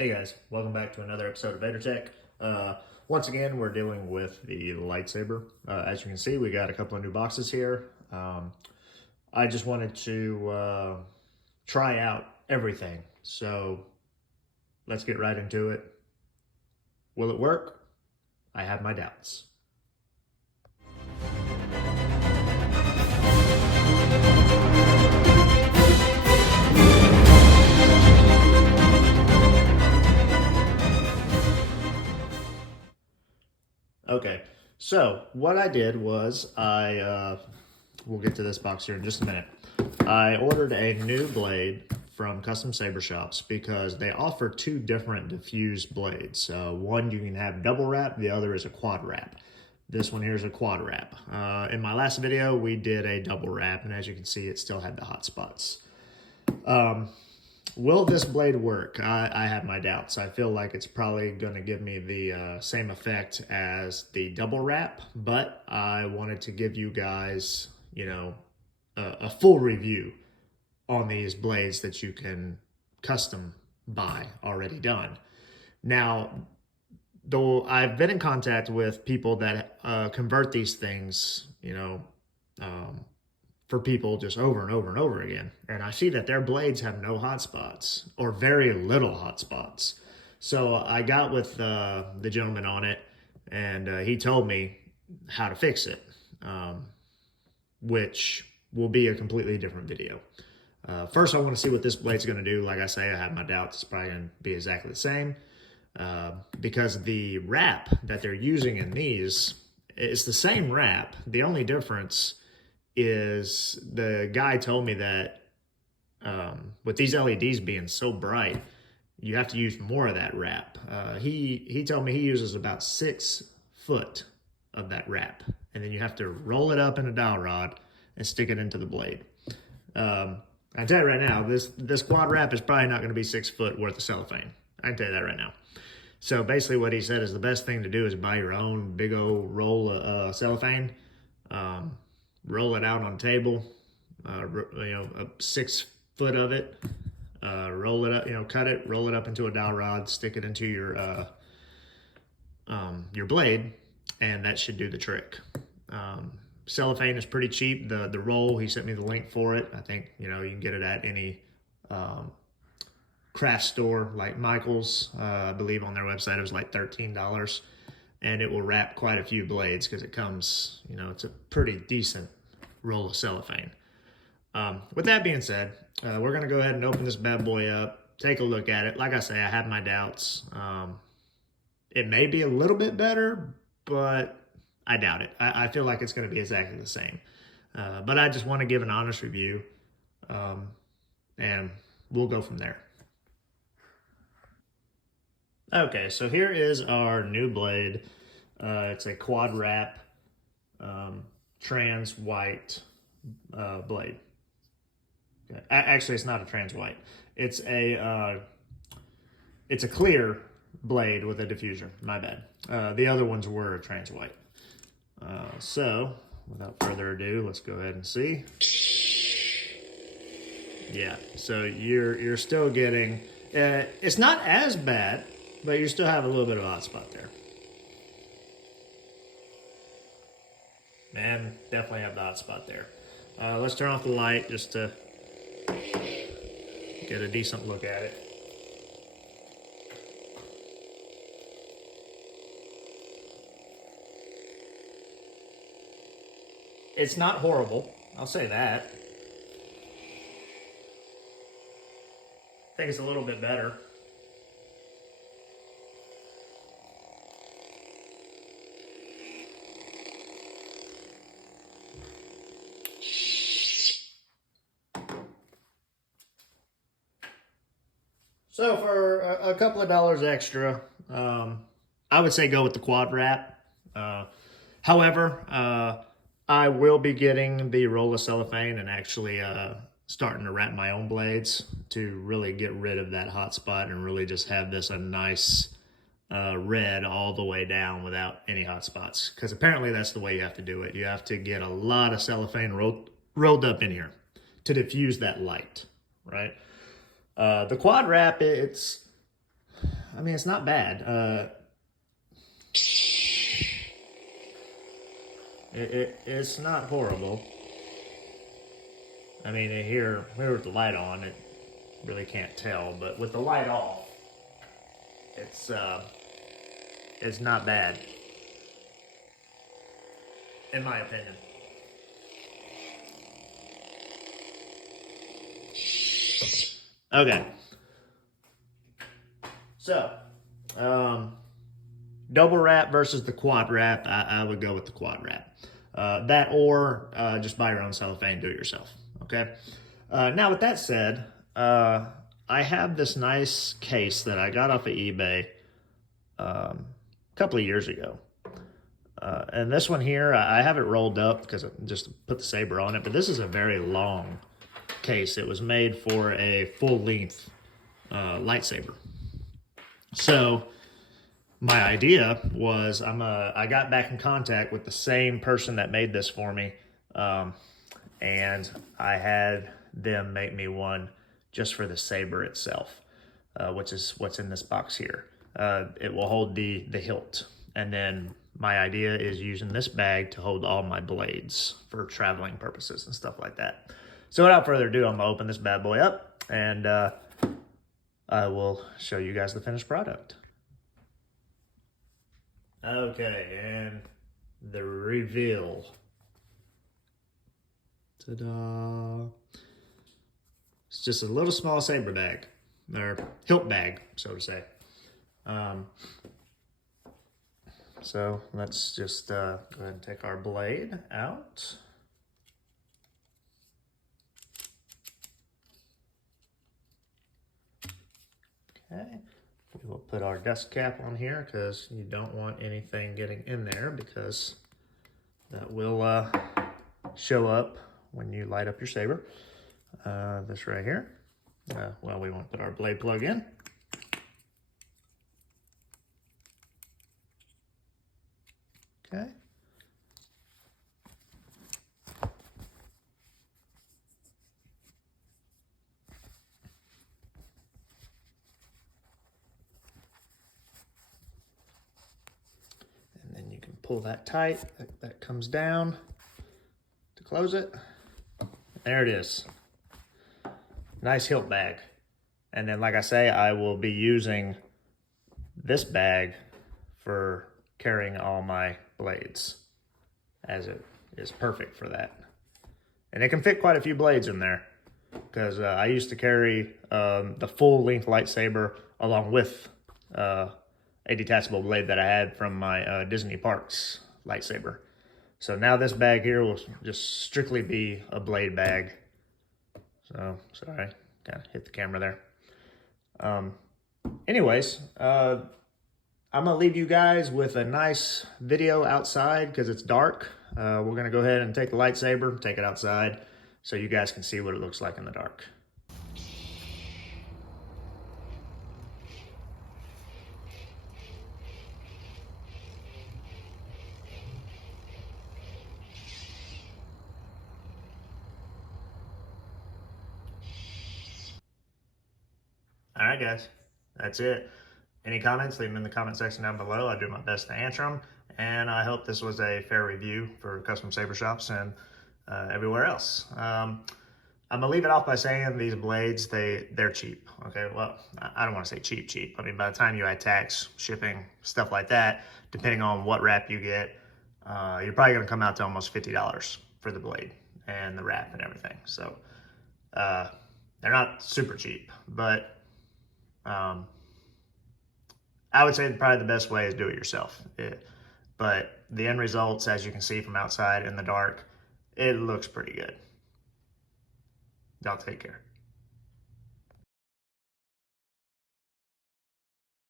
Hey guys, welcome back to another episode of Vader Tech. Once again, we're dealing with the lightsaber. As you can see, we got a couple of new boxes here. I just wanted to try out everything. So let's get right into it. Will it work? I have my doubts. Okay, so what I did was we'll get to this box here in just a minute. I ordered a new blade from Custom Saber Shops because they offer two different diffused blades. One you can have double wrap, the other is a quad wrap. This one here is a quad wrap. In my last video, we did a double wrap, and as you can see, it still had the hot spots. Will this blade work? I have my doubts. I feel like it's probably going to give me the same effect as the double wrap, but I wanted to give you guys, a full review on these blades that you can custom buy already done. Now, though I've been in contact with people that convert these things, for people just over and over and over again. And I see that their blades have no hot spots or very little hot spots. So I got with the gentleman on it, and he told me how to fix it, which will be a completely different video. First, I want to see what this blade's going to do. Like I say, I have my doubts. It's probably going to be exactly the same because the wrap that they're using in these is the same wrap. The only difference is the guy told me that with these LEDs being so bright, you have to use more of that wrap. He told me he uses about 6 foot of that wrap, and then you have to roll it up in a dowel rod and stick it into the blade. I tell you right now, this quad wrap is probably not going to be 6 foot worth of cellophane. I can tell you that right now. So basically what he said is the best thing to do is buy your own big old roll of cellophane, roll it out on a table, 6 foot of it, roll it up, cut it, roll it up into a dowel rod, stick it into your blade, and that should do the trick. Cellophane is pretty cheap. The roll, he sent me the link for it. I think, you can get it at any craft store like Michael's. I believe on their website it was like $13. And it will wrap quite a few blades because it comes, it's a pretty decent roll of cellophane. With that being said, we're going to go ahead and open this bad boy up, take a look at it. Like I say, I have my doubts. It may be a little bit better, but I doubt it. I feel like it's going to be exactly the same. But I just want to give an honest review, and we'll go from there. Okay, so here is our new blade. It's a quad wrap trans white blade. Okay. Actually, it's not a trans white. It's a clear blade with a diffuser. My bad. The other ones were a trans white. So without further ado, let's go ahead and see. Yeah, so you're still getting. It's not as bad, but you still have a little bit of a hot spot there. Man, definitely have the hot spot there. Let's turn off the light just to get a decent look at it. It's not horrible, I'll say that. I think it's a little bit better. So for a couple of dollars extra, I would say go with the quad wrap. However, I will be getting the roll of cellophane and actually starting to wrap my own blades to really get rid of that hot spot and really just have this a nice red all the way down without any hot spots. Because apparently that's the way you have to do it. You have to get a lot of cellophane rolled up in here to diffuse that light, right? The quad wrap, it's I mean, it's not bad. It's not horrible. I mean, here with the light on, it really can't tell, but with the light off, it's not bad, in my opinion. Okay. So, double wrap versus the quad wrap, I would go with the quad wrap. That or just buy your own cellophane, do it yourself. Okay. Now, with that said, I have this nice case that I got off of eBay a couple of years ago. And this one here, I have it rolled up because I just put the saber on it, but this is a very long case. It was made for a full-length lightsaber. So my idea was I got back in contact with the same person that made this for me, and I had them make me one just for the saber itself, which is what's in this box here. It will hold the hilt, and then my idea is using this bag to hold all my blades for traveling purposes and stuff like that. So without further ado, I'm gonna open this bad boy up, and I will show you guys the finished product. Okay, and the reveal. Ta-da! It's just a little small saber bag, or hilt bag, so to say. So let's just go ahead and take our blade out. Okay, we will put our dust cap on here because you don't want anything getting in there, because that will show up when you light up your saber. This right here. Well, we want to put our blade plug in. Okay. And then you can pull that tight. That comes down to close it. There it is. Nice hilt bag. And then, like I say, I will be using this bag for carrying all my blades, as it is perfect for that. And it can fit quite a few blades in there, because I used to carry the full-length lightsaber along with a detachable blade that I had from my Disney Parks lightsaber. So now this bag here will just strictly be a blade bag. So, sorry, kind of hit the camera there. Anyways, I'm gonna leave you guys with a nice video outside because it's dark. We're gonna go ahead and take the lightsaber, take it outside, so you guys can see what it looks like in the dark. All right, guys, that's it. Any comments, leave them in the comment section down below. I do my best to answer them. And I hope this was a fair review for custom saber shops and everywhere else. I'm gonna leave it off by saying these blades, they're cheap. Okay, well, I don't want to say cheap. I mean, by the time you add tax, shipping, stuff like that, depending on what wrap you get, you're probably gonna come out to almost $50 for the blade and the wrap and everything. So they're not super cheap, but I would say probably the best way is do it yourself. But the end results, as you can see from outside in the dark, it looks pretty good. Y'all take care.